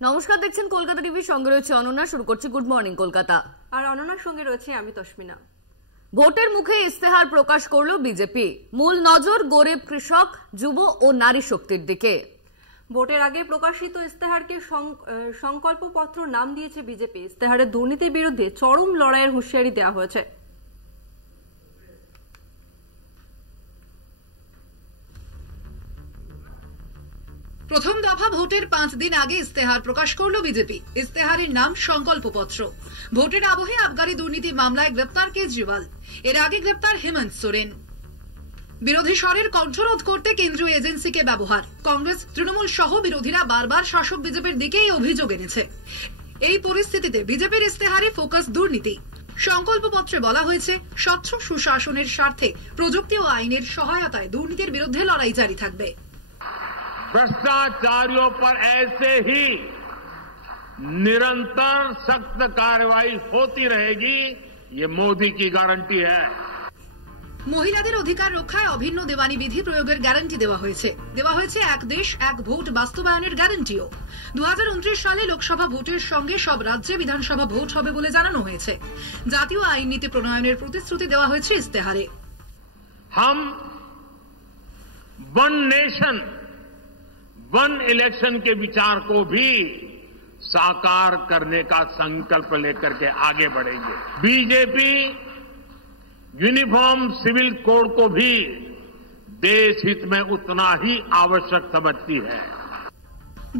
নমস্কার, দেখছেন কলকাতা টিভি, সঙ্গে রয়েছে অনন্যা। শুরু করছে গুড মর্নিং কলকাতা। আর অনন্যার সঙ্গে রয়েছে আমি তসমিনা। ভোটের মুখে ইস্তেহার প্রকাশ করলো বিজেপি। মূল নজর গরিব, কৃষক, যুব ও নারী শক্তির দিকে। ভোটের আগে প্রকাশিত ইস্তেহারকে সংকল্পপত্র নাম দিয়েছে বিজেপি। ইস্তেহারে দুর্নীতির বিরুদ্ধে চরম লড়াইয়ের হুঁশিয়ারি দেওয়া হয়েছে। প্রথম দফা ভোটের 5 দিন আগে ইস্তেহার প্রকাশ করল বিজেপি। ইস্তেহারের নাম সংকল্পপত্র। ভোটের আবহে আবগারি দুর্নীতি মামলায় গ্রেপ্তার কেজরিওয়াল। এর আগে গ্রেপ্তার হেমন্ত সোরেন। বিরোধী স্বরের কণ্ঠরোধ করতে কেন্দ্রীয় এজেন্সিকে ব্যবহার। কংগ্রেস, তৃণমূল সহ বিরোধীরা বারবার শাসক বিজেপির দিকেই অভিযোগ এনেছে। এই পরিস্থিতিতে বিজেপির ইস্তেহারে ফোকাস দুর্নীতি। সংকল্পপত্রে বলা হয়েছে, স্বচ্ছ সুশাসনের স্বার্থে প্রযুক্তি ও আইনের সহায়তায় দুর্নীতির বিরুদ্ধে লড়াই জারি থাকবে। भ्रष्टाचारियों पर ऐसे ही निरंतर सख्त कार्रवाई होती रहेगी, ये मोदी की गारंटी है। মহিলাদের অধিকার রক্ষায় অভিন্ন দেওয়ানি বিধি প্রয়োগের গ্যারান্টি দেওয়া হয়েছে এক দেশ এক ভোট বাস্তবায়নের গ্যারান্টিও। 2029 সালে লোকসভা ভোটের সঙ্গে সব রাজ্যে বিধানসভা ভোট হবে বলে জানানো হয়েছে। জাতীয় আইন নীতি প্রণয়নের প্রতিশ্রুতি দেওয়া হয়েছে ইস্তেহারে। हम वन नेशन वन इलेक्शन के विचार को भी साकार करने का संकल्प लेकर के आगे बढ़ेंगे। बीजेपी यूनिफॉर्म सिविल कोड को भी देश हित में उतना ही आवश्यक समझती है।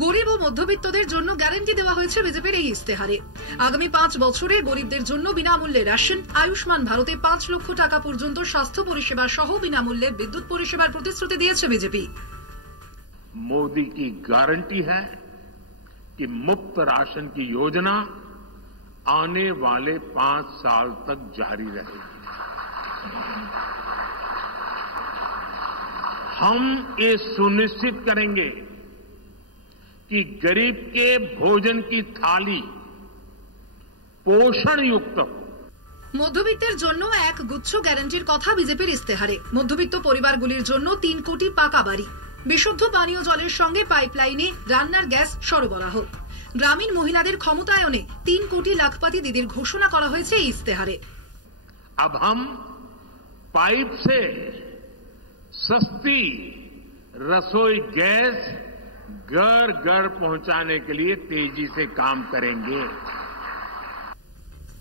গরিব ও মধ্যবিত্তদের জন্য গ্যারান্টি দেওয়া হয়েছে বিজেপির এই ইস্তেহারে। আগামী 5 বছরে গরিবদের জন্য বিনামূল্যে রেশন, আয়ুষ্মান ভারতে 5 লক্ষ টাকা পর্যন্ত স্বাস্থ্য পরিষেবা সহ বিনামূল্যে বিদ্যুৎ পরিষেবার প্রতিশ্রুতি দিয়েছে বিজেপি। मोदी की गारंटी है कि मुफ्त राशन की योजना आने वाले 5 साल तक जारी रहेगी। हम ये सुनिश्चित करेंगे कि गरीब के भोजन की थाली पोषण युक्त हो। মধ্যবিত্তের জন্য এক গুচ্ছ গ্যারান্টির কথা বিজেপির ইস্তেহারে। মধ্যবিত্ত পরিবারগুলির জন্য 3 কোটি পাকা বাড়ি, বিশুদ্ধ পানীয় জলের সঙ্গে পাইপলাইনে রান্নার গ্যাস সরবরাহ, গ্রামীণ মহিলাদের ক্ষমতায়নে 3 কোটি লাখপাতি দিদির ঘোষণা করা হয়েছে এই ইস্তেহারে। अब हम पाइप से सस्ती रसोई गैस घर घर पहुंचाने के लिए तेजी से काम करेंगे।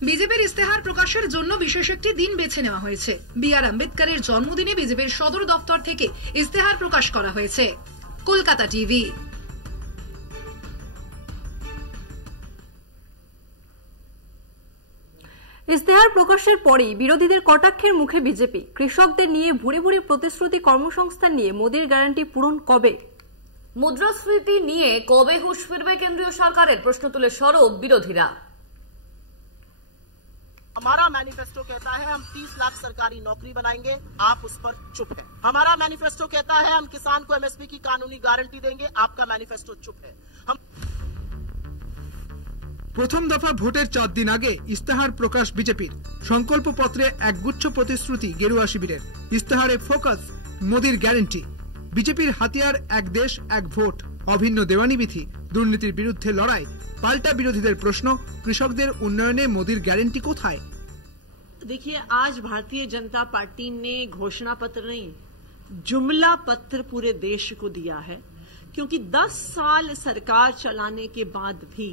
বিজেপির ইস্তেহার প্রকাশের জন্য বিশেষ একটি দিন বেছে নেওয়া হয়েছে। বি.আর. আম্বেদকরের জন্মদিনে বিজেপির সদর দপ্তর থেকে ইস্তেহার প্রকাশ করা হয়েছে। কলকাতা টিভি। ইস্তেহার প্রকাশের পরেই বিরোধীদের কটাক্ষের মুখে বিজেপি। কৃষকদের নিয়ে ভুরি ভুরি প্রতিশ্রুতি, কর্মসংস্থান নিয়ে মোদির গ্যারান্টি পূরণ কবে? মুদ্রাস্ফীতি নিয়ে কবে হুঁশ ফিরবে কেন্দ্রীয় সরকারের? প্রশ্ন তুলে সরব বিরোধীরা। हमारा मैनिफेस्टो कहता है हम 30 लाख सरकारी नौकरी बनाएंगे, आप उस पर चुप है। हमारा मैनिफेस्टो कहता है हम किसान को एमएसपी की कानूनी गारंटी देंगे, आपका मैनिफेस्टो चुप है। हम প্রথম দফা ভোটের 4 দিন আগে ইস্তেহার প্রকাশ বিজেপির। সংকল্পপত্রে একগুচ্ছ প্রতিশ্রুতি গেরুয়া শিবিরের। ইস্তেহারে ফোকাস মোদির গ্যারান্টি। বিজেপির হাতিয়ার এক দেশ এক ভোট, অভিন্ন দেওয়ানি বিধি, দুর্নীতির বিরুদ্ধে লড়াই। পাল্টা বিরোধীদের প্রশ্ন, কৃষকদের উন্নয়নে মোদির গ্যারান্টি কোথায়? देखिए, आज भारतीय जनता पार्टी ने घोषणा पत्र नहीं, जुमला पत्र पूरे देश को दिया है, क्योंकि 10 साल सरकार चलाने के बाद भी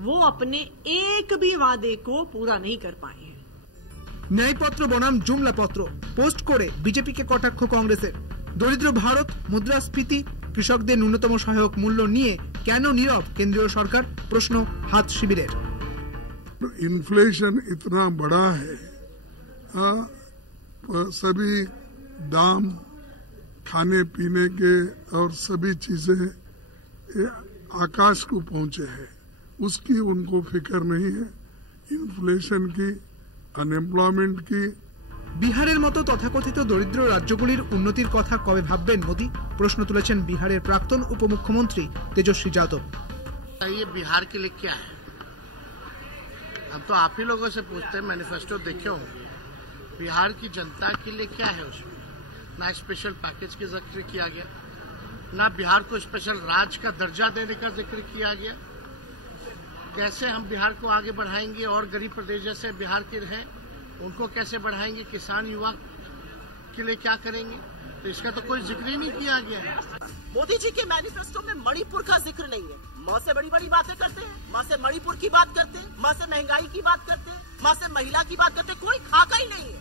वो अपने एक भी वादे को पूरा नहीं कर पाए हैं। ন্যায়পত্র বনাম জুমলা পত্র পোস্ট করে বিজেপিকে কটাক্ষ কংগ্রেসের। দরিদ্র ভারত, মুদ্রাস্ফীতি, কৃষকদের ন্যূনতম সহায়ক মূল্য নিয়ে কেন নীরব কেন্দ্রীয় সরকার? প্রশ্ন হাত শিবিরের। इन्फ्लेशन इतना बड़ा है, सभी दाम खाने पीने के और सभी चीजें आकाश को पहुंचे हैं, उसकी उनको फिक्र नहीं है। इन्फ्लेशन की, अनएम्प्लॉयमेंट की। বিহারের মতো তথাকথিত দরিদ্র রাজ্যগুলির উন্নতির কথা কবে ভাববেন মোদি? প্রশ্ন তুলেছেন বিহারের প্রাক্তন উপমুখ্যমন্ত্রী তেজস্বী যাদব। ये बिहार के लिए क्या है? हम तो आप ही लोगों से पूछते हैं, मैनिफेस्टो देखे हो, बिहार की जनता के लिए क्या है उसमें? ना स्पेशल पैकेज की जिक्र किया गया, ना बिहार को स्पेशल राज्य का दर्जा देने का जिक्र किया गया, कैसे हम बिहार को आगे बढ़ाएंगे और गरीब प्रदेश जैसे बिहार के हैं उनको कैसे बढ़ाएंगे, किसान युवा के लिए क्या करेंगे, तो इसका तो कोई जिक्र ही नहीं किया गया है। मोदी जी के मैनिफेस्टो में मणिपुर का जिक्र नहीं है। माँ से बड़ी बड़ी बातें करते हैं, माँ से मणिपुर की बात करते हैं, माँ से महंगाई की बात करते हैं, माँ से महिला की बात करते हैं, कोई खाका ही नहीं है।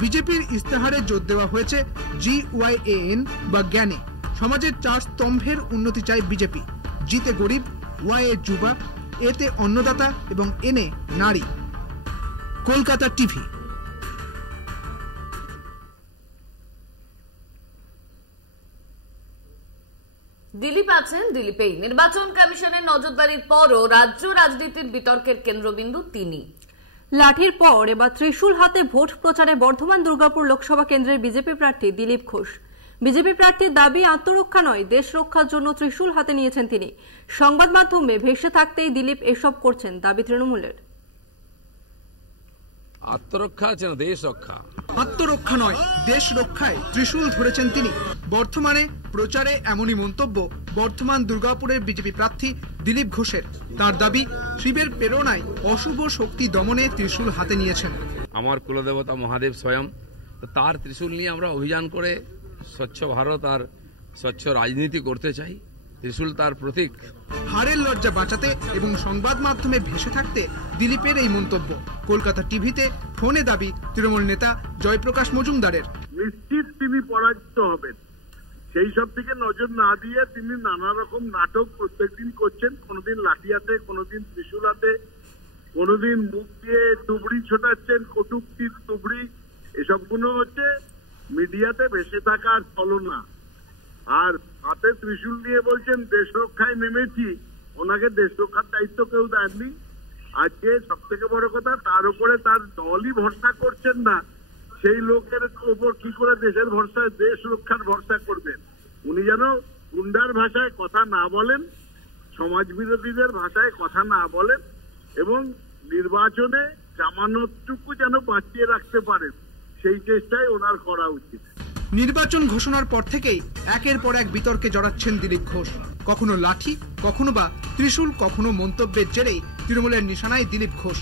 বিজেপির ইস্তেহারে জোর দেওয়া হয়েছে GYAN বা জ্ঞানে। সমাজের 4 স্তম্ভের উন্নতি চায় বিজেপি। জিতে গরিব, ওয়াই এ যুবা, এতে অন্নদাতা এবং এনে নারী। কলকাতা টিভি। দিলীপ আছেন দিলীপেই। নির্বাচন কমিশনের নজরদারির পরও রাজ্য রাজনীতির বিতর্কের কেন্দ্রবিন্দু তিনি। লাঠির পর এবার ত্রিশূল হাতে ভোট প্রচারে বর্ধমান দুর্গাপুর লোকসভা কেন্দ্রের বিজেপি প্রার্থী দিলীপ ঘোষ। বিজেপি প্রার্থীর দাবি আত্মরক্ষা নয়, দেশ রক্ষার জন্য ত্রিশূল হাতে নিয়েছেন তিনি। সংবাদ মাধ্যমে ভেসে থাকতেই দিলীপ এসব করছেন, দাবি তৃণমূলের। আত্মরক্ষা আছে না দেশ রক্ষা। আত্মরক্ষা নয়, দেশ রক্ষায় ত্রিশূল ধরেছেন তিনি। বর্তমানে প্রচারে এমনই মন্তব্য বর্ধমান দুর্গাপুরের বিজেপি প্রার্থী দিলীপ ঘোষের। তার দাবি শিবের প্রেরণায় অশুভ শক্তি দমনে ত্রিশূল হাতে নিয়েছেন। আমার কুলদেবতা মহাদেব স্বয়ং, তার ত্রিশূল নিয়ে আমরা অভিযান করে স্বচ্ছ ভারত আর স্বচ্ছ রাজনীতি করতে চাই। ত্রিশূল তার প্রতীক। হারের লজ্জা বাঁচাতে এবং সংবাদ মাধ্যমে ভেসে থাকতে দিলীপের এই মন্তব্য। কলকাতা টিভিতে ফোনে দাবি তৃণমূল নেতা জয়প্রকাশ মজুমদারের। নিশ্চিত তিনি পরাজিত হবেন, সেই সব দিকে নজর না দিয়ে তিনি নানা রকম নাটক প্রত্যেকদিন করছেন। কোনোদিন লাঠি হাতে, কোনোদিন ত্রিশূল হাতে, কোনোদিন মুখ দিয়ে তুবড়ি ছোটাচ্ছেন, কটূক্তির তুবড়ি। এসবগুলো হচ্ছে মিডিয়াতে ভেসে থাকার ছলনা। আর হাতে ত্রিশূল দিয়ে বলছেন দেশ রক্ষায় নেমেছি, ওনাকে দেশ রক্ষার দায়িত্ব কেউ দেননি। আজকে সব থেকে বড় কথা, তার উপরে তার দলই ভরসা করছেন না, সেই লোকের উপর কি করে দেশের ভরসা, দেশ রক্ষার ভরসা করবেন? উনি যেন গুন্ডার ভাষায় কথা না বলেন, সমাজ বিরোধীদের ভাষায় কথা না বলেন এবং নির্বাচনে জামানতটুকু যেন বাঁচিয়ে রাখতে পারেন, সেই চেষ্টাই ওনার করা উচিত। নির্বাচন ঘোষণার পর থেকেই একের পর এক বিতর্কে জড়াচ্ছেন দিলীপ ঘোষ। কখনো লাঠি, কখনো বা ত্রিশূল, কখনো মন্তব্যের জেরেই তৃণমূলের নিশানায় দিলীপ ঘোষ।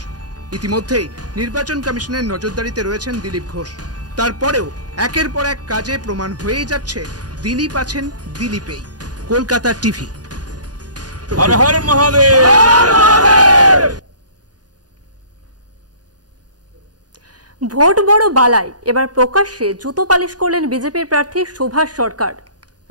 ইতিমধ্যেই নির্বাচন কমিশনের নজরদারিতে রয়েছেন দিলীপ ঘোষ। তারপরেও একের পর এক কাজে প্রমাণ হয়েই যাচ্ছে দিলীপ আছেন দিলীপেই। কলকাতা টিভি। হর হর মহাদেব। ভোট বড় বালাই, এবার প্রকাশ্যে জুতো পালিশ করলেন বিজেপির প্রার্থী সুভাষ সরকার।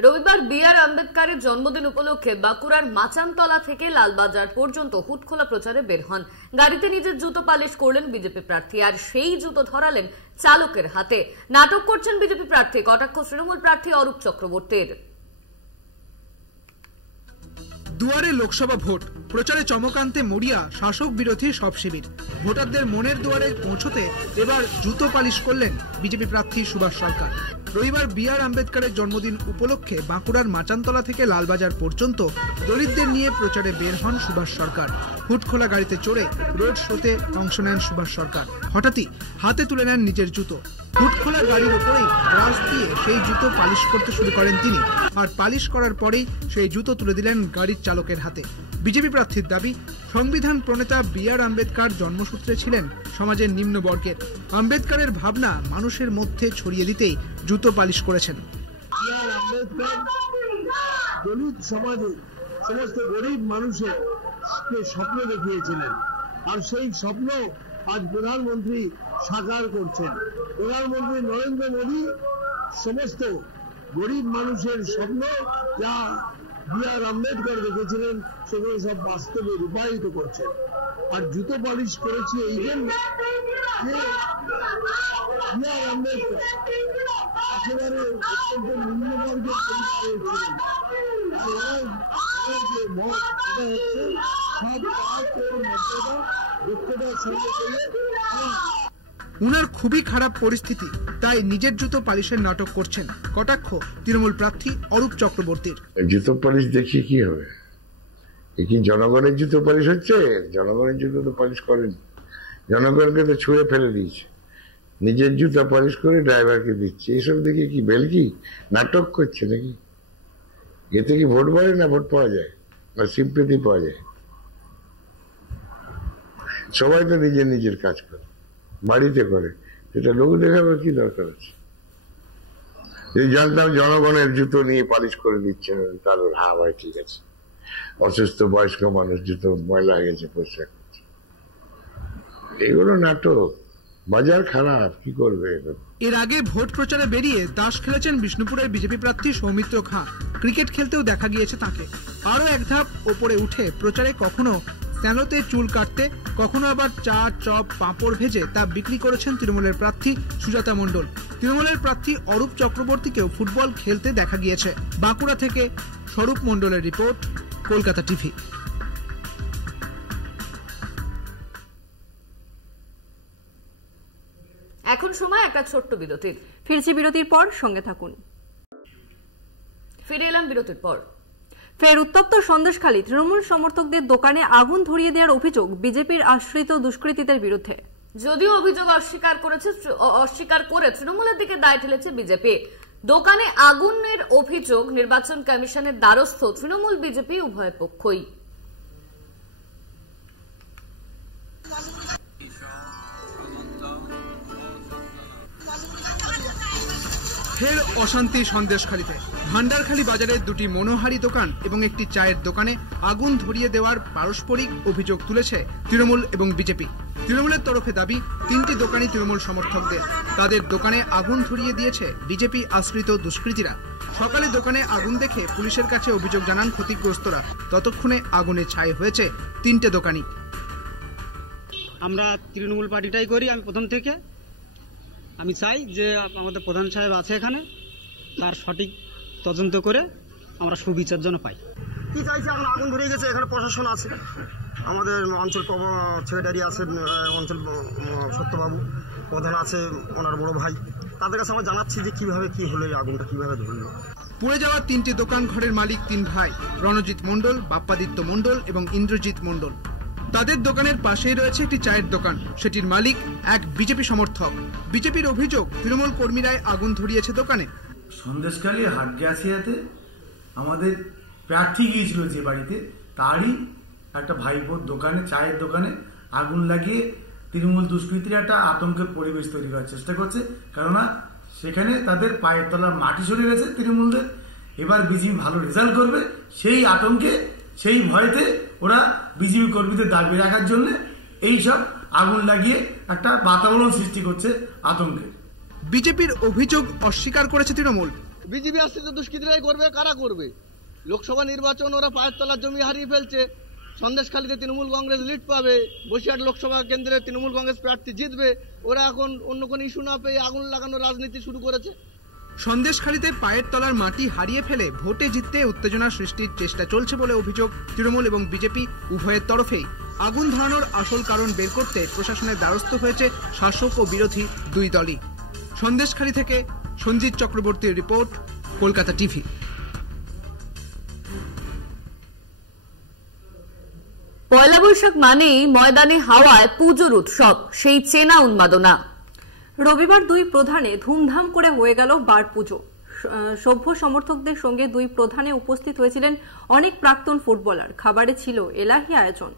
রবিবার BR আম্বেদকরের জন্মদিন উপলক্ষে বাঁকুড়ার মাচানতলা থেকে লালবাজার পর্যন্ত হুটখোলা প্রচারে বের হন। গাড়িতে নিজের জুতো পালিশ করলেন বিজেপি প্রার্থী, আর সেই জুতো ধরালেন চালকের হাতে। নাটক করছেন বিজেপি প্রার্থী, কটাক্ষ তৃণমূল প্রার্থী অরূপ চক্রবর্তীর। দুয়ারে লোকসভা ভোট প্রচারে চমকান্তে মরিয়া শাসক বিরোধী সব শিবির। ভোটারদের মনের দুয়ারে পৌঁছতে এবার জুতো পালিশ করলেন বিজেপি প্রার্থী সুভাষ সরকার। রবিবার BR আম্বেদকরের জন্মদিন উপলক্ষে বাঁকুড়ার মাচানতলা থেকে লালবাজার পর্যন্ত দলিতদের নিয়ে প্রচারে বের হন সুভাষ সরকার। হুটখোলা গাড়িতে চড়ে রোড শোতে অংশ নেন সুভাষ সরকার। হঠাৎই হাতে তুলে নেন নিজের জুতো। হুটখোলা গাড়ির ওপরেই ব্রাশ দিয়ে সেই জুতো পালিশ করতে শুরু করেন তিনি, আর পালিশ করার পরেই সেই জুতো তুলে দিলেন গাড়ির চালকের হাতে। বিজেপি প্রার্থীর দাবি, সংবিধান প্রণেতা BR আম্বেদকর জন্মসূত্রে ছিলেন সমাজের নিম্ন বর্গের। আম্বেদকরের ভাবনা মানুষের মধ্যে ছড়িয়ে দিতেই জুতো পালিশ করেছেন। দলিত সমাজে সমস্ত গরিব মানুষের স্বপ্ন দেখিয়েছিলেন, আর সেই স্বপ্ন আজ প্রধানমন্ত্রী সাকার করছেন। প্রধানমন্ত্রী নরেন্দ্র মোদী সমস্ত গরিব মানুষের স্বপ্ন যা BR আম্বেদকর দেখেছিলেন সেগুলো সব বাস্তবে রূপায়িত করছেন। আর জুতো পালিশ করেছি এই জন্য যে BR আম্বেদকর একেবারে অত্যন্ত নিম্নবর্গের পরিচয় ছিলেন। উনার খুবই খারাপ পরিস্থিতি, তাই নিজের জুতো পালিশের নাটক করছেন, কটাক্ষ তৃণমূল প্রার্থী অরূপ চক্রবর্তীর। জুতো পালিশ দেখিয়ে কি হবে? এ কি জনগণের জুতো পালিশ হচ্ছে? জনগণের জুতো তো পালিশ করেন, জনগণকে তো ছুঁড়ে ফেলে দিয়েছে, নিজের জুতো পালিশ করে ড্রাইভারকে দিচ্ছে। এইসব দেখে কি বেলকি নাটক করছে নাকি? এতে কি ভোট বাড়ে না ভোট পাওয়া যায় না সিম্পেথি পাওয়া যায়? সবাই তো নিজের নিজের কাজ করে, বাড়িতে করে, এটা লোক দেখাবার কি দরকার আছে? যদি জানতাম জনগণের জুতো নিয়ে পালিশ করে দিচ্ছেন, তাহলে হ্যাঁ ভাই ঠিক আছে, অসুস্থ বয়স্ক মানুষ জুতো ময়লা হয়ে গেছে পরিষ্কার করছে। এগুলো নাটক, বাজার খারাপ, কি করবে? এর আগে ভোট প্রচারে বেরিয়ে দাস খেলেছেন বিষ্ণুপুরের বিজেপি প্রার্থী সৌমিত্র খাঁ। ক্রিকেট খেলতেও দেখা গিয়েছে তাকে। আরো এক ধাপ ওপরে উঠে প্রচারে কখনো স্যালোতে চুল কাটতে, কখনো আবার চা, চপ, পাঁপড় ভেজে তা বিক্রি করেছেন তৃণমূলের প্রার্থী সুজাতা মণ্ডল। তৃণমূলের প্রার্থী অরূপ চক্রবর্তীকেও ফুটবল খেলতে দেখা গিয়েছে। বাঁকুড়া থেকে স্বরূপ মণ্ডলের রিপোর্ট, কলকাতা টিভি। এখন সময় একটা ছোট্ট বিরতির। ফিরছি বিরতির পর, সঙ্গে থাকুন। ফিরে এলাম বিরতির পর। ফের উত্তপ্ত সন্দেশখালী, তৃণমূল সমর্থকদের দোকানে আগুন ধরিয়ে দেওয়ার অভিযোগ বিজেপির আশ্রিত দুষ্কৃতীদের বিরুদ্ধে। যদিও অভিযোগ অস্বীকার করে তৃণমূলের দিকে দায় ঠেলেছে বিজেপি। দোকানে আগুনের অভিযোগ নির্বাচন কমিশনের দ্বারস্থ তৃণমূল বিজেপি উভয় পক্ষই। ফের অশান্তি সন্দেশখালীতে। ভান্ডারখালী বাজারের দুটি মনোহারী দোকান এবং একটি চায়ের দোকানে আগুন ধরিয়ে দেওয়ার পারস্পরিক অভিযোগ তুলেছে তৃণমূল এবং বিজেপি। তৃণমূলের তরফে দাবি, 3টি দোকানই তৃণমূল সমর্থকদের, তাদের দোকানে আগুন ধরিয়ে দিয়েছে বিজেপি আশ্রিত দুষ্কৃতীরা। সকালে দোকানে আগুন দেখে পুলিশের কাছে অভিযোগ জানান ক্ষতিগ্রস্তরা। ততক্ষণে আগুনে ছাই হয়েছে 3টে দোকানই। আমরা তৃণমূল পার্টিটাই করি, আমি প্রথম থেকে। আমি চাই যে আমাদের প্রধান সাহেব আছে এখানে, তার সঠিক তদন্ত করে আমরা সুবিচার জন্য পাই। কি চাইছি, এখন আগুন ধরে গেছে, এখানে প্রশাসন আছে, আমাদের অঞ্চল সেক্রেটারি আছে, অঞ্চল সত্যবাবু প্রধান আছে, ওনার বড় ভাই, তাদের কাছে আমরা জানাচ্ছি যে কিভাবে কি হলো, এই আগুনটা কিভাবে ধরলো। পুড়ে যাওয়া 3টি দোকান ঘরের মালিক 3 ভাই, রণজিৎ মণ্ডল, বাপ্পাদিত্য মণ্ডল এবং ইন্দ্রজিৎ মণ্ডল। তাদের দোকানের পাশেই রয়েছে একটি চায়ের দোকান, সেটির মালিক এক বিজেপি সমর্থক। বিজেপির অভিযোগ, তৃণমূল কর্মীরাই আগুন ধরিয়েছে দোকানে। সন্দেশখালী হাটগ্যাসিয়াতে আমাদের প্রার্থী গিয়েছিল যে বাড়িতে, তারই একটা ভাইপোর দোকানে, চায়ের দোকানে আগুন লাগিয়ে তৃণমূল দুষ্কৃতীরা একটা আতঙ্কের পরিবেশ তৈরি করার চেষ্টা করছে। কেননা সেখানে তাদের পায়ের তলার মাটি সরে গেছে তৃণমূলদের, এবার বিজেপি ভালো রেজাল্ট করবে, সেই আতঙ্কে, সেই ভয়তে ওরা বিজেপি কর্মীদের দাবি রাখার জন্য এইসব আগুন লাগিয়ে একটা বাতাবরণ সৃষ্টি করছে আতঙ্কের। বিজেপির অভিযোগ অস্বীকার করেছে তৃণমূল। বিজেপি আশ্রিত দুষ্কৃতীরাই করবে, কারা করবে? লোকসভা নির্বাচন ওরা পায়ের তলার জমি হারিয়ে ফেলছে। সন্দেশখালীতে তৃণমূল কংগ্রেস লিড পাবে, বসিরহাট লোকসভা কেন্দ্রে তৃণমূল কংগ্রেস প্রার্থী জিতবে। ওরা এখন অন্য কোনো ইস্যু না পেয়ে আগুন লাগানোর রাজনীতি শুরু করেছে। সন্দেশখালীতে পায়ের তলার মাটি হারিয়ে ফেলে ভোটে জিততে উত্তেজনা সৃষ্টির চেষ্টা চলছে বলে অভিযোগ তৃণমূল এবং বিজেপি উভয়ের তরফেই। আগুন ধরানোর আসল কারণ বের করতে প্রশাসনের দ্বারস্থ হয়েছে শাসক ও বিরোধী দুই দলই। সন্দেশখালী থেকে সঞ্জিত চক্রবর্তীর রিপোর্ট, কলকাতা টিভি। পয়লা বৈশাখ মানেই ময়দানে হাওয়ায় পুজোর উৎসব, সেই চেনা উন্মাদনা। রবিবার 2 প্রধানে ধুমধাম করে হয়ে গেল বার পুজো। সভ্য সমর্থকদের সঙ্গে 2 প্রধানে উপস্থিত হয়েছিলেন অনেক প্রাক্তন ফুটবলার। খাবারে ছিল এলাহি আয়োজন।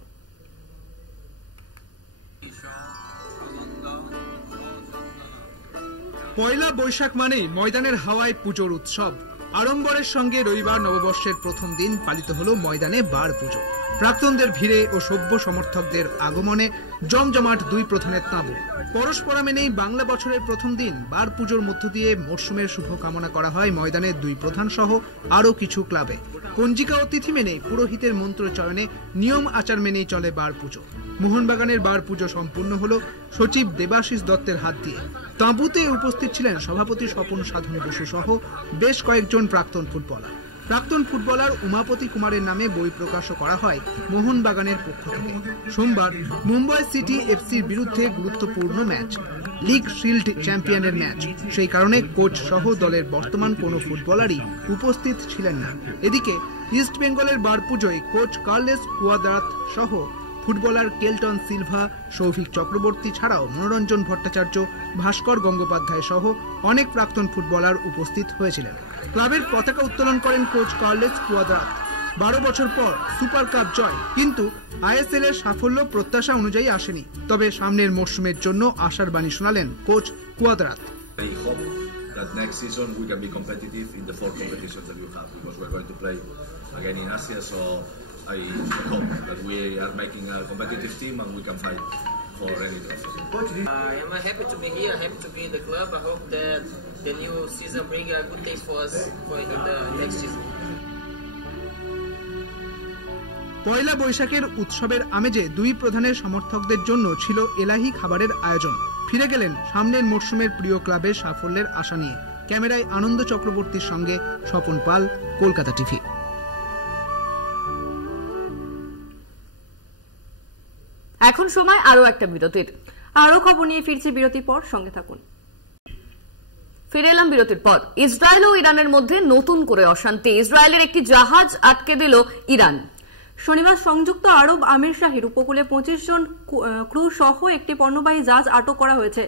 পয়লা বৈশাখ মানেই ময়দানের হাওয়ায় পুজোর উৎসব। আড়ম্বরের সঙ্গে রবিবার নববর্ষের প্রথম দিন পালিত হলো ময়দানে বার পুজো। প্রাক্তনদের ভিড়ে ও সভ্য সমর্থকদের আগমনে জমজমাট 2 প্রধানের তাঁবু। পরস্পরা মেনেই বাংলা বছরের প্রথম দিন বার পুজোর মধ্য দিয়ে মরশুমের শুভ কামনা করা হয় ময়দানের 2 প্রধান সহ আরও কিছু ক্লাবে। পঞ্জিকা ও তিথি মেনেই পুরোহিতের মন্ত্র চয়নে নিয়ম আচার মেনেই চলে বার পুজো। মোহনবাগানের বার পুজো সম্পূর্ণ হল সচিব দেবাশিস দত্তের হাত দিয়ে। তাঁবুতে উপস্থিত ছিলেন সভাপতি স্বপন সাধন বসু সহ বেশ কয়েকজন প্রাক্তন ফুটবলার। প্রাক্তন ফুটবলার উমাপতি কুমারের নামে বই প্রকাশও করা হয় মোহনবাগানের পক্ষ থেকে। সোমবার মুম্বাই সিটি এফসির বিরুদ্ধে গুরুত্বপূর্ণ ম্যাচ, লিগ শিল্ড চ্যাম্পিয়নের ম্যাচ। সেই কারণে কোচ সহ দলের বর্তমান কোনো ফুটবলারই উপস্থিত ছিলেন না। এদিকে ইস্ট বেঙ্গলের বার পুজোয় কোচ কার্লেস কুয়াদ্রাত সহ footballer Kelton Silva, Souvik Chakraborty ছাড়াও মনোরঞ্জন ভট্টাচার্য, ভাস্কর গঙ্গোপাধ্যায় সহ অনেক প্রাক্তন ফুটবলার উপস্থিত হয়েছিলেন। ক্লাবের পতাকা উত্তোলন করেন কোচ কার্লেস কুয়াদ্রাত। 12 বছর পর সুপার কাপ জয়, কিন্তু আইএসএল এর সাফল্য প্রত্যাশা অনুযায়ী আসেনি। তবে সামনের মরশুমের জন্য আশার বাণী শোনালেন coach Cuadrat. That next season we can be competitive in the 4 competitions that we have, because we're going to play again in Asia. So I hope that we are making a competitive team and we can fight for any trophy. I am happy to be here, happy to be in the club. I hope that the new season bring good things for us for in the next season. পয়লা বৈশাখের উৎসবের আমেজে দুই প্রধানের সমর্থকদের জন্য ছিল এলাহি খাবারের আয়োজন। ফিরে গেলেন সামনের মরশুমের প্রিয় ক্লাবের সাফল্যের আশা নিয়ে। ক্যামেরায় আনন্দ চক্রবর্তীর সঙ্গে স্বপন পাল, কলকাতা টিভি। এখন সময় আরো একটা বিরতির। আরো খবর নিয়ে ফিরছি বিরতির পর, সঙ্গে থাকুন। ফিরে এলাম বিরতির পর। ইসরায়েল ও ইরানের মধ্যে নতুন করে অশান্তি। ইসরায়েলের একটি জাহাজ আটকে দিল ইরান। শনিবার সংযুক্ত আরব আমিরশাহীর উপকূলে 25 জন ক্রু সহ একটি পণ্যবাহী জাহাজ আটক করা হয়েছে।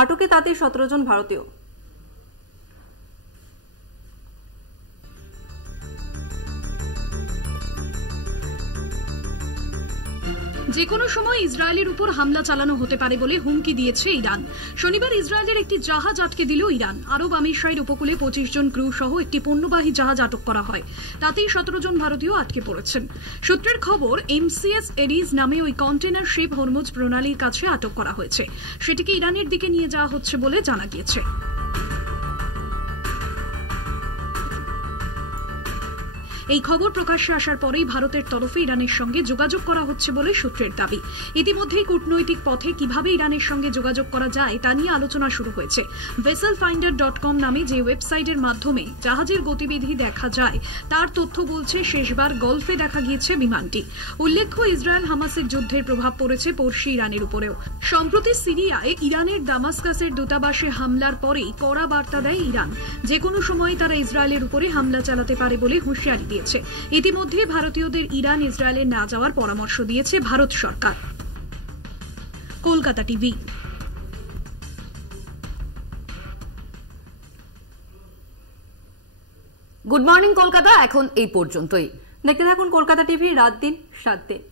আটকে তাতে 17 জন ভারতীয়। যে কোনো সময় ইসরায়েলের উপর হামলা চালানো হতে পারে বলে হুমকি দিয়েছে ইরান। শনিবার ইসরায়েলের একটি জাহাজ আটকে দিল ইরান। আরব আমিরশাহীর উপকূলে 25 জন ক্রু সহ একটি পণ্যবাহী জাহাজ আটক করা হয়। তাতেই 17 জন ভারতীয় আটকে পড়েছেন। সূত্রের খবর, এমসিএস এরিজ নামে ওই কন্টেনার শিপ হরমুজ প্রণালীর কাছে আটক করা হয়েছে। সেটিকে ইরানের দিকে নিয়ে যাওয়া হচ্ছে বলে জানা গিয়েছে। এই খবর প্রকাশ্যে আসার পরেই ভারতের তরফে ইরানের সঙ্গে যোগাযোগ করা হচ্ছে বলে সূত্রের দাবি। ইতিমধ্যেই কূটনৈতিক পথে কিভাবে ইরানের সঙ্গে যোগাযোগ করা যায় তা নিয়ে আলোচনা শুরু হয়েছে। vesselfinder.com নামে যে ওয়েবসাইটের মাধ্যমে জাহাজের গতিবিধি দেখা যায় তার তথ্য বলছে শেষবার গলফে দেখা গিয়েছে বিমানটি। উল্লেখ্য, ইসরায়েল হামাসের যুদ্ধের প্রভাব পড়েছে পড়শি ইরানের উপরেও। সম্প্রতি সিরিয়ায় ইরানের দামাস্কাসের দূতাবাসে হামলার পরেই কড়া বার্তা দেয় ইরান। যে কোনো সময় তারা ইসরায়েলের উপরে হামলা চালাতে পারে বলে হুঁশিয়ারি দিয়েছে। ইতিমধ্যে ভারতীয়দের ইরান ইসরায়েলে না যাওয়ার পরামর্শ দিয়েছে ভারত সরকার। Kolkata TV. Good morning Kolkata এখন এই পর্যন্তই। দেখতে থাকুন কলকাতা টিভি, রাত দিন 7 দিন।